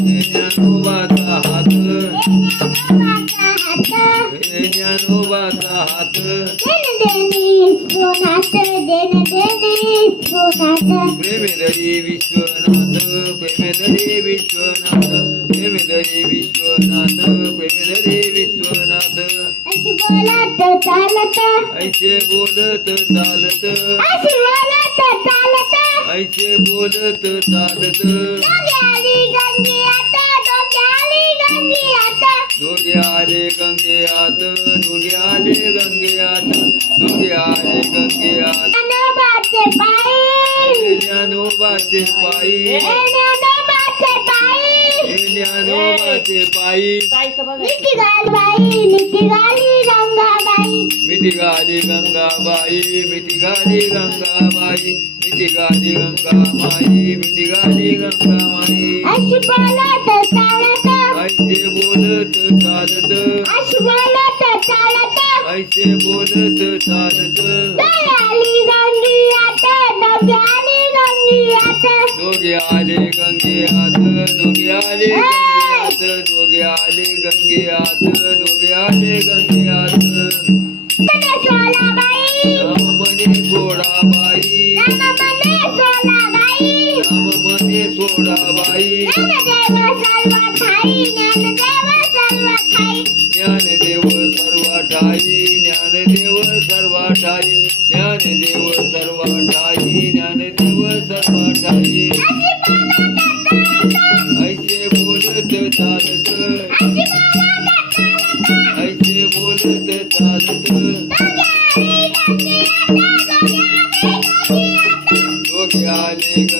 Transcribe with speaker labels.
Speaker 1: Premier Day, we should not. Premier Day,
Speaker 2: we should not. Premier Day, we should not.
Speaker 1: Premier Day, we should not. Premier Day, we should not. Premier Day, we should not. Premier Day, we should
Speaker 2: बोलत चालत.
Speaker 1: ऐसे बोलत चालत.
Speaker 2: ऐसे बोलत चालत.
Speaker 1: ऐसे बोलत चालत.
Speaker 2: डोग्यारी गंगे आता डोग्यारी गंगे आता.
Speaker 1: डोग्यारे गंगे आता डोग्यारे गंगे आता डोग्यारे गंगे आता.
Speaker 2: ज्ञानो पाई.
Speaker 1: ज्ञानो बाते पाई. ज्ञानो
Speaker 2: पाई.
Speaker 1: ज्ञानो बाते पाई.
Speaker 3: निकी
Speaker 2: दाल भाई
Speaker 1: गंगाबाई मिठी गाली गंगाबाई मिठी गाली गंगाबाई मिठी गाली गंगामाई मिठी गाली गंगामाई
Speaker 2: अशी बोलत चालत.
Speaker 1: ऐसे बोलत चालत.
Speaker 2: अशी बोलत चालत.
Speaker 1: ऐसे बोलत चालत.
Speaker 2: डोक्याली गंगी आता डोक्याली गंगी आता
Speaker 1: दोघे आले गंगे आत दोघे आले गंगे आत दोघे आले गंगे आत दोघे आले गंगे म्हणे
Speaker 2: सोडा
Speaker 1: ज्ञानदेव सर्व ठाई ज्ञानदेव सर्व ठाई ज्ञानदेव सर्व ठाई ज्ञानदेव सर्व ठाई ऐसे बोलत चालत ऐसे बोलत चालत. दोघे आले